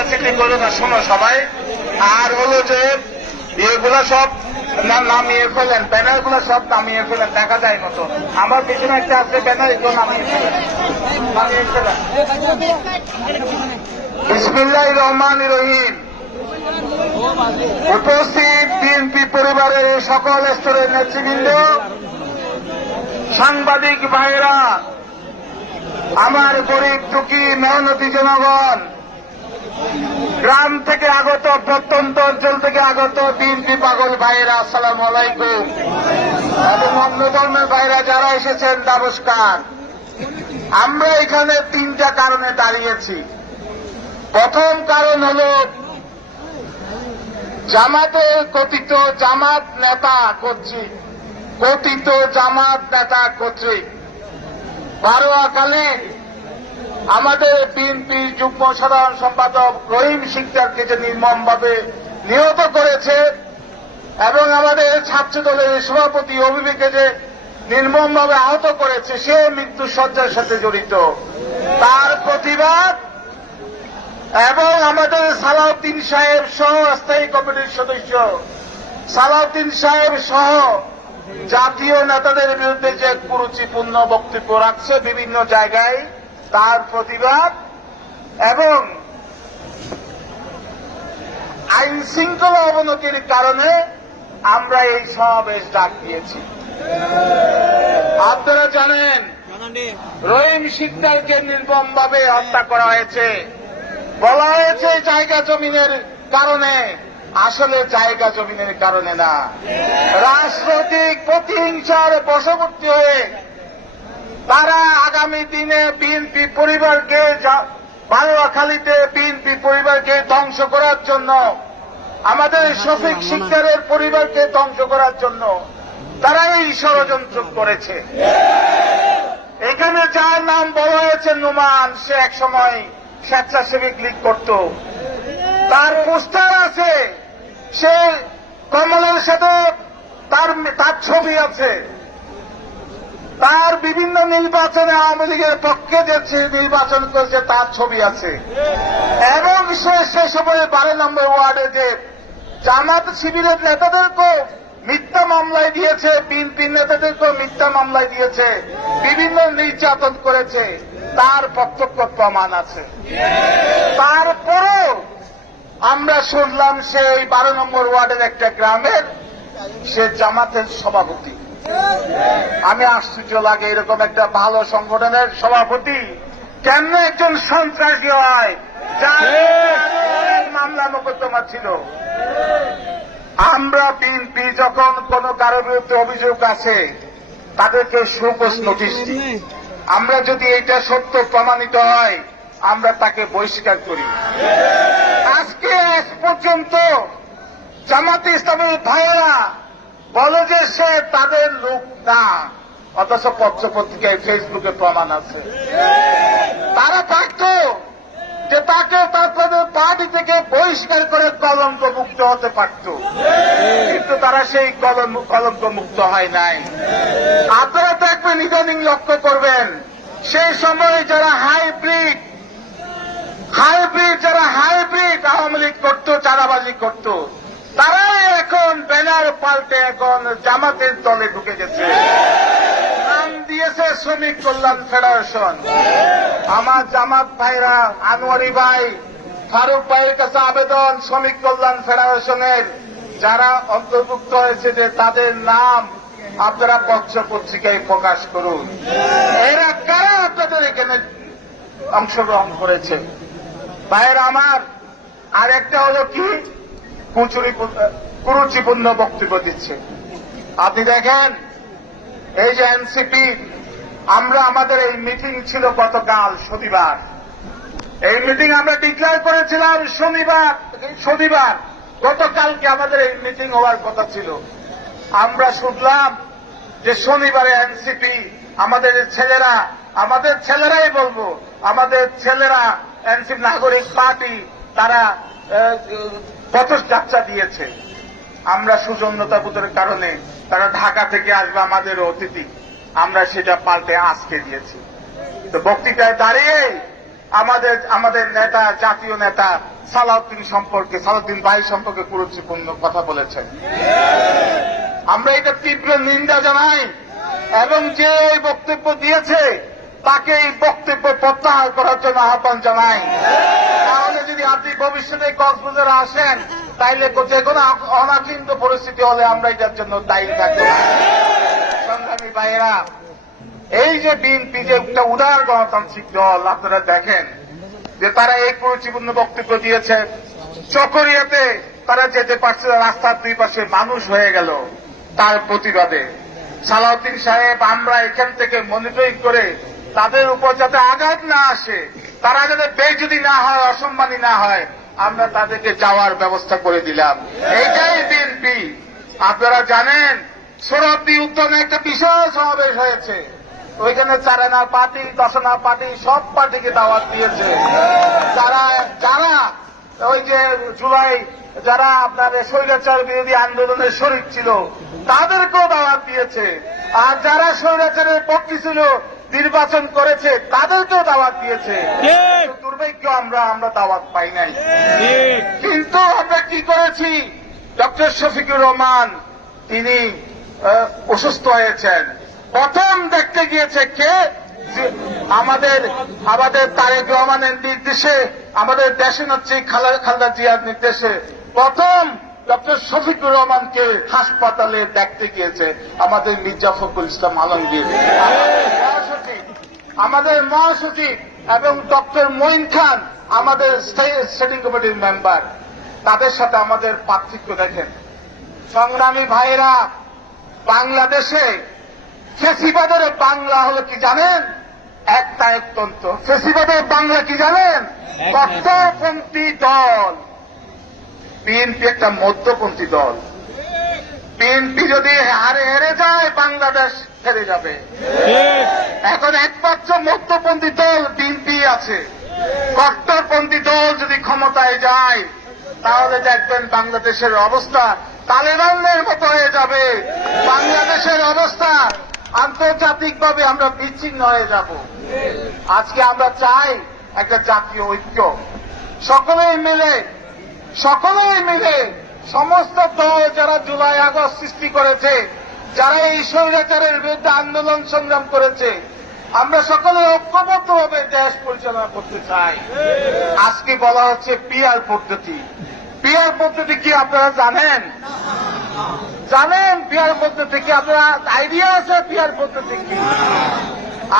চিল্লাচিল্লি করো না শোনো সবাই। আর হলো যে এগুলা সব না- নামিয়ে ফেলেন ব্যানারগুলো সব নামিয়ে ফেলেন, দেখা যায় মতো আমার পিছনে একটা আছে, ব্যানার এগুলো নামিয়ে ফেলেন। নামিয়ে রহমান রহিম। উপস্থিত বিএনপি পরিবারের সকল স্তরের নেতৃবৃন্দ, সাংবাদিক ভাইরা আমার গরিব দুঃখী, মেহনতি জনগণ গ্রাম থেকে আগত, প্রত্যন্ত অঞ্চল থেকে আগত বিএনপি পাগল ভাইরা আসসালাম আলাইকুম। এবং অন্য ধর্মের ভাইরা যারা এসেছেন, নমস্কার। আমরা এখানে তিনটা কারণে দাঁড়িয়েছি। প্রথম কারণ হল জামাতের কথিত জামাত নেতা কর্তৃক, কথিত জামাত নেতা কর্তৃক। বারোয়াকালে আমাদের বিএনপির যুগ্ম সাধারণ সম্পাদক রহিম শিকদারকে যে নির্মমভাবে নিহত করেছে এবং আমাদের ছাত্র দলের সভাপতি অভিবেকে যে নির্মমভাবে আহত করেছে, সে মৃত্যু সজ্জার সাথে জড়িত। তার প্রতিবাদ এবং আমাদের সালাউদ্দিন সাহেব সহ স্থায়ী কমিটির সদস্য সালাউদ্দিন সাহেব সহ জাতীয় নেতাদের বিরুদ্ধে যে কুরুচিপূর্ণ বক্তব্য রাখছে বিভিন্ন জায়গায় তার প্রতিবাদ এবং আইন শৃঙ্খলা অবনতির কারণে আমরা এই সমাবেশ ডাক দিয়েছি। আপনারা জানেন, রহিম সিকদারকে নির্মমভাবে হত্যা করা হয়েছে। বলা হয়েছে, জায়গা জমিনের কারণে। আসলে জায়গা জমিনের কারণে না। রাজনৈতিক প্রতিহিংসার বশবর্তী হয়ে তারা আগামী দিনে বিএনপি পরিবারকে বাংলাখালীতে বিএনপি পরিবারকে ধ্বংস করার জন্য আমাদের শফিক শিকদারের পরিবারকে ধ্বংস করার জন্য তারা এই ষড়যন্ত্র করেছে। এখানে যার নাম বলা হয়েছে নুমান সে এক সময় স্বেচ্ছাসেবী লীগ করত। তার পোস্টার আছে সে কমলের সাথে তার তার ছবি আছে। তার বিভিন্ন নির্বাচনে আওয়ামী লীগের পক্ষে যে নির্বাচন করেছে, তার ছবি আছে। এবং সে সে সময় বারো নম্বর ওয়ার্ডে যে জামাত শিবিরের নেতাদেরকেও মিথ্যা মামলায় দিয়েছে বিএনপি নেতাদেরকেও মিথ্যা মামলায় দিয়েছে, বিভিন্ন নির্যাতন করেছে, তার প্রত্যক্ষ প্রমাণ আছে। তারপরেও আমরা শুনলাম সে এই বারো নম্বর ওয়ার্ডের একটা গ্রামের সে জামাতের সভাপতি। আমি আশ্চর্য লাগে এরকম একটা ভালো সংগঠনের সভাপতি। কেন একজন সন্ত্রাসী হয়? যার মামলা মোকদ্দমা ছিল। আমরা বিএনপি যখন কোন কারোর বিরুদ্ধে অভিযোগ আছে, তাদেরকে সুপোষ নোটিশ দিই। আমরা যদি এটা সত্য প্রমাণিত হয়, আমরা তাকে বহিষ্কার করি। আজকে আজ পর্যন্ত জামাতে ইসলামের ভাইয়েরা বলে যে সে তাদের লোক না। অথচ পত্র পত্রিকায় ফেসবুকে প্রমাণ আছে। তারা পারত যে তাকে তাদের পার্টি থেকে বহিষ্কার করে কলঙ্ক মুক্ত হতে পারত। কিন্তু তারা সেই কলঙ্ক মুক্ত হয় নাই। আপনারা দেখবেন ইদানিং লক্ষ্য করবেন, সেই সময় যারা হাইব্রিড হাইব্রিড, যারা হাইব্রিড আওয়ামী লীগ করতো, চাঁদাবাজি করত তারাই এখন ব্যানার পাল্টে এখন জামাতের দলে ঢুকে গেছে। নাম দিয়েছে শ্রমিক কল্যাণ ফেডারেশন। আমার জামাত ভাইরা, আনোয়ারি ভাই, ফারুক ভাইয়ের কাছে আবেদন শ্রমিক কল্যাণ ফেডারেশনের। যারা অন্তর্ভুক্ত হয়েছে যে তাদের নাম আপনারা পত্র পত্রিকায় প্রকাশ করুন। এরা কারা আপনাদের এখানে অংশগ্রহণ করেছে? ভাইয়ের আমার আর একটা হলো কি? কুরুচিপূর্ণ বক্তব্য দিচ্ছে। আপনি দেখেন, এই যে এনসিপি, আমরা আমাদের এই মিটিং ছিল গতকাল শনিবার। এই মিটিং আমরা ডিক্লেয়ার করেছিলাম শনিবার শনিবার। গতকালকে আমাদের এই মিটিং হওয়ার কথা ছিল। আমরা শুনলাম যে শনিবারে এনসিপি, আমাদের ছেলেরা, আমাদের ছেলেরাই বলব, আমাদের ছেলেরা এনসিপি নাগরিক পার্টি, তারা পথযাত্রা দিয়েছে। আমরা সুজন্যতা বোধের কারণে তারা ঢাকা থেকে আসবে আমাদের অতিথি। আমরা সেটা পাল্টে আজকে দিয়েছি। তো বক্তৃতায় দাঁড়িয়ে আমাদের আমাদের নেতা, জাতীয় নেতা সালাউদ্দিন সম্পর্কে, সালাউদ্দিন ভাই সম্পর্কে গুরুত্বপূর্ণ কথা বলেছেন। আমরা এটা তীব্র নিন্দা জানাই এবং যে বক্তব্য দিয়েছে তাকে এই বক্তব্য প্রত্যাহার করার জন্য আহ্বান জানাই। তাহলে যদি আপনি ভবিষ্যতে কক্সবাজারে আসেন, তাইলে যে কোনো অনাচিন্ত পরিস্থিতি হলে আমরা এটার জন্য দায়ী থাকব। সংগ্রামী ভাইয়েরা, এই যে বিএনপি যে একটা উদার গণতান্ত্রিক দল, আপনারা দেখেন যে তারা এই পরিচিপূর্ণ বক্তব্য দিয়েছে। চকরিয়াতে তারা যেতে পারছে রাস্তার দুই পাশে মানুষ হয়ে গেল তার প্রতিবাদে। সালাউদ্দিন সাহেব, আমরা এখান থেকে মনিটরিং করে তাদের উপর যাতে আঘাত না আসে, তারা যাতে বেজুদি না হয়, অসম্মানী না হয়, আমরা তাদেরকে যাওয়ার ব্যবস্থা করে দিলাম। এইটাই বিএনপি আপনারা জানেন সোরদ্দি উদ্যানে একটা বিশাল সমাবেশ হয়েছে। ওইখানে চারানা পার্টি, দশনা পার্টি, সব পার্টিকে দাওয়াত দিয়েছে। যারা যারা ওই যে জুলাই, যারা আপনার স্বৈরাচার বিরোধী আন্দোলনের শরিক ছিল, তাদেরকেও দাওয়াত দিয়েছে। আর যারা স্বৈরাচারের পক্ষে ছিল নির্বাচন করেছে তাদেরকেও দাওয়াত দিয়েছে। দুর্ভাগ্য আমরা আমরা দাওয়াত পাই নাই। কিন্তু আমরা কি করেছি? ডক্টর শফিকুর রহমান তিনি অসুস্থ হয়েছেন। প্রথম দেখতে গিয়েছে কে? আমাদের আমাদের তারেক রহমানের নির্দেশে আমাদের দেশে হচ্ছে খালা- খালেদা জিয়ার নির্দেশে প্রথম ডক্টর শফিকুর রহমানকে হাসপাতালে দেখতে গিয়েছে আমাদের মির্জা ফখরুল ইসলাম আলমগীর। আমাদের মহাসচিব এবং ডক্টর মঈন খান আমাদের স্টেটিং কমিটির মেম্বার। তাদের সাথে আমাদের পার্থক্য দেখেন। সংগ্রামী ভাইয়েরা বাংলাদেশে ফেসিবাদের বাংলা হলো কি জানেন? একটা একতন্ত্র। ফেসিবাদের বাংলা কি জানেন? কট্টরপন্থী দল। বিএনপি একটা মধ্যপন্থী দল। বিএনপি যদি হারে হেরে যায় বাংলাদেশ হেরে যাবে। এখন একমাত্র মধ্যপন্থী দল বিএনপি আছে। কট্টরপন্থী দল যদি ক্ষমতায় যায় তাহলে দেখবেন বাংলাদেশের অবস্থা তালেবানদের মতো হয়ে যাবে। বাংলাদেশের অবস্থা আন্তর্জাতিকভাবে আমরা বিচ্ছিন্ন হয়ে যাব। আজকে আমরা চাই একটা জাতীয় ঐক্য। সকলেই মিলে সকলেই মিলে সমস্ত দল যারা জুলাই আগস্ট সৃষ্টি করেছে, যারা এই স্বৈরাচারের বিরুদ্ধে আন্দোলন সংগ্রাম করেছে, আমরা সকলে ঐক্যবদ্ধভাবে দেশ পরিচালনা করতে চাই। আজকে বলা হচ্ছে পিআর পদ্ধতি। পিআর পদ্ধতি কি আপনারা জানেন? জানেন পিআর পদ্ধতি কি? আপনারা আইডিয়া আছে পিআর পদ্ধতি কি?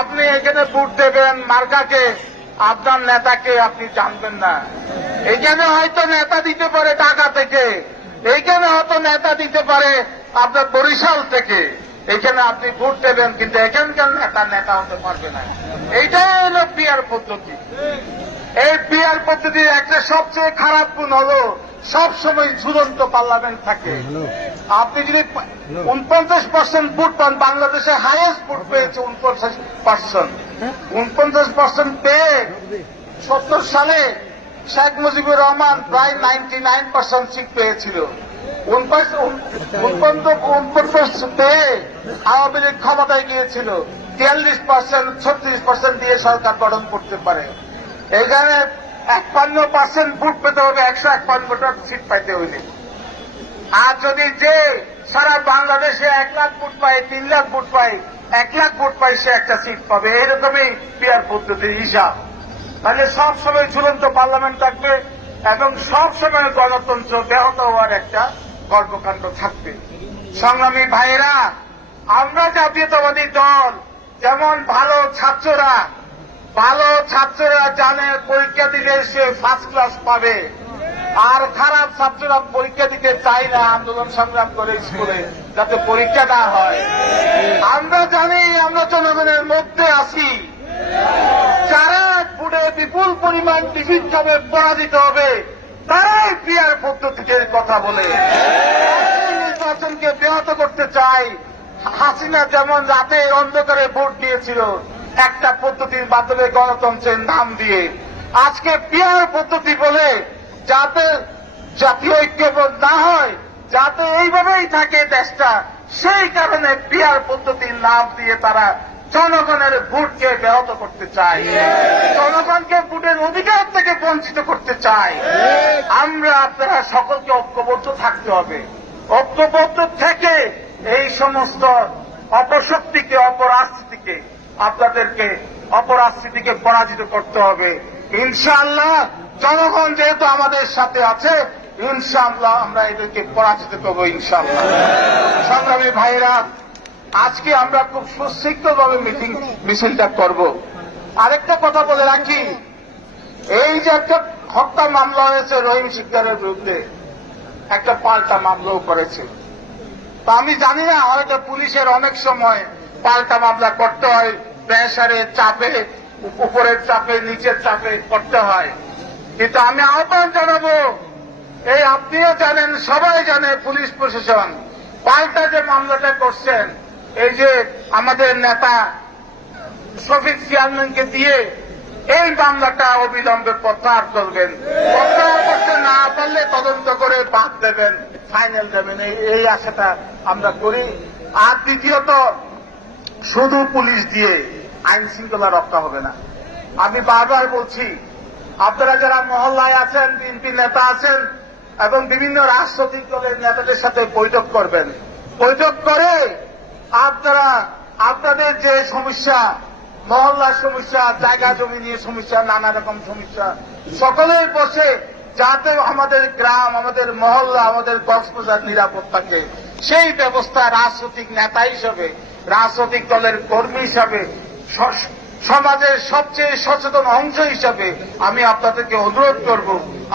আপনি এখানে ভোট দেবেন মার্কাকে। আপনার নেতাকে আপনি জানবেন না। এখানে হয়তো নেতা দিতে পারে ঢাকা থেকে। এইখানে হয়তো নেতা দিতে পারে আপনার বরিশাল থেকে। এখানে আপনি ভোট দেবেন, কিন্তু এখানকার নেতা নেতা হতে পারবে না। এইটাই হলো পিয়ার পদ্ধতি। এই পিয়ার পদ্ধতির একটা সবচেয়ে খারাপ গুণ হলো সব সময় ঝুলন্ত পার্লামেন্ট থাকে। আপনি যদি উনপঞ্চাশ পার্সেন্ট ভোট পান বাংলাদেশে হাইয়েস্ট ভোট পেয়েছে উনপঞ্চাশ পার্সেন্ট। উনপঞ্চাশ পার্সেন্ট পেয়ে সত্তর সালে শেখ মুজিবুর রহমান প্রায় নাইনটি নাইন পার্সেন্ট সিট পেয়েছিল উনপঞ্চাশ পেয়ে আওয়ামী লীগ ক্ষমতায় গিয়েছিল। তিয়াল্লিশ পার্সেন্ট ছত্রিশ পার্সেন্ট দিয়ে সরকার গঠন করতে পারে। এখানে একপান্ন পার্সেন্ট ভোট পেতে হবে, একশো একপান্নটা সিট পাইতে হইলে। আর যদি যে সারা বাংলাদেশে এক লাখ ভোট পায়, তিন লাখ ভোট পায়, এক লাখ ভোট পায়, সে একটা সিট পাবে। এরকমই পিয়ার পদ্ধতির হিসাব। তাহলে সব সময় ঝুলন্ত পার্লামেন্ট থাকবে এবং সব সময় গণতন্ত্র ব্যাহত হওয়ার একটা কর্মকাণ্ড থাকবে। সংগ্রামী ভাইয়েরা, আমরা জাতীয়তাবাদী দল, যেমন ভালো ছাত্ররা ভালো ছাত্ররা জানে পরীক্ষা দিলে সে ফার্স্ট ক্লাস পাবে। আর খারাপ ছাত্ররা পরীক্ষা দিতে চায় না, আন্দোলন সংগ্রাম করে স্কুলে, যাতে পরীক্ষা না হয়। আমরা জানি, আমরা জনগণের মধ্যে আছি। যারা পুরে বিপুল পরিমাণ টিফিন খাবে পরাজিত হবে, তারাই পিয়ার পদ্ধতিতে কথা বলে। নির্বাচনকে ব্যাহত করতে চায়, হাসিনা যেমন রাতে অন্ধকারে ভোট দিয়েছিল একটা পদ্ধতির মাধ্যমে গণতন্ত্রের নাম দিয়ে আজকে পিয়ার পদ্ধতি বলে যাতে জাতীয় ঐক্যবোধ না হয়, যাতে এইভাবেই থাকে দেশটা, সেই কারণে পিয়ার পদ্ধতির নাম দিয়ে তারা জনগণের ভোটকে ব্যাহত করতে চায়। জনগণকে ভোটের অধিকার থেকে বঞ্চিত করতে চায়। আমরা আপনারা সকলকে ঐক্যবদ্ধ থাকতে হবে। ঐক্যবদ্ধ থেকে এই সমস্ত অপশক্তিকে, অপরাজনীতিকে আপনাদেরকে অপরাজনীতিকে পরাজিত করতে হবে। ইনশাআল্লাহ, জনগণ যেহেতু আমাদের সাথে আছে, ইনশাআল্লাহ আমরা এদেরকে পরাজিত করব ইনশাআল্লাহ। সংগ্রামী ভাইরা আজকে আমরা খুব সুশৃঙ্খলভাবে মিটিং, মিছিলটা করব। আরেকটা কথা বলে রাখি, এই যে একটা হত্যা মামলা হয়েছে রহিম শিকদারের বিরুদ্ধে, একটা পাল্টা মামলাও করেছে। তো আমি জানি না, হয়তো পুলিশের অনেক সময় পাল্টা মামলা করতে হয়, প্রেসারে চাপে, উপরের চাপে, নিচের চাপে করতে হয়। কিন্তু আমি আহ্বান জানাব, এই আপনিও জানেন, সবাই জানে পুলিশ প্রশাসন পাল্টা যে মামলাটা করছেন, এই যে আমাদের নেতা শফিক চেয়ারম্যানকে দিয়ে এই মামলাটা অবিলম্বে প্রত্যাহার করবেন। প্রত্যাহার করতে না পারলে তদন্ত করে বাদ দেবেন, ফাইনাল দেবেন। এই আশাটা আমরা করি। আর দ্বিতীয়ত শুধু পুলিশ দিয়ে আইন শৃঙ্খলা রক্ষা হবে না। আমি বারবার বলছি, আপনারা যারা মহল্লায় আছেন, বিএনপি নেতা আছেন এবং বিভিন্ন রাজনৈতিক দলের নেতাদের সাথে বৈঠক করবেন, বৈঠক করে আপনারা, আপনাদের যে সমস্যা, মহল্লার সমস্যা, জায়গা জমি নিয়ে সমস্যা, নানা রকম সমস্যা, সকলের বসে যাতে আমাদের গ্রাম, আমাদের মহল্লা, আমাদের কক্সবাজার নিরাপদ থাকে। সেই ব্যবস্থা রাজনৈতিক নেতা হিসাবে, রাজনৈতিক দলের কর্মী হিসাবে সমাজের সবচেয়ে সচেতন অংশ হিসাবে আমি আপনাদেরকে অনুরোধ করব,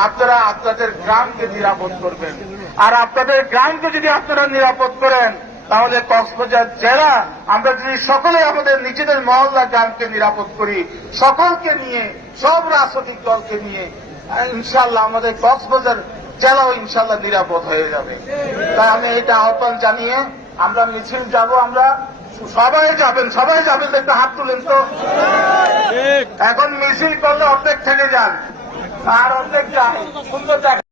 আপনারা আপনাদের গ্রামকে নিরাপদ করবেন। আর আপনাদের গ্রামকে যদি আপনারা নিরাপদ করেন, তাহলে কক্সবাজার জেলা, আমরা যদি সকলে আমাদের নিজেদের মহল্লা গ্রামকে নিরাপদ করি, সকলকে নিয়ে, সব রাজনৈতিক দলকে নিয়ে ইনশাল্লাহ আমাদের কক্সবাজার জেলাও ইনশাল্লাহ নিরাপদ হয়ে যাবে। তাই আমি এটা আহ্বান জানিয়ে আমরা মিছিল যাব আমরা সবাই যাবেন সবাই যাবেন একটু হাত তুলেন তো। এখন মিছিল করলে অর্ধেক থেকে যান আর অর্ধেক যান সুন্দর জায়গা।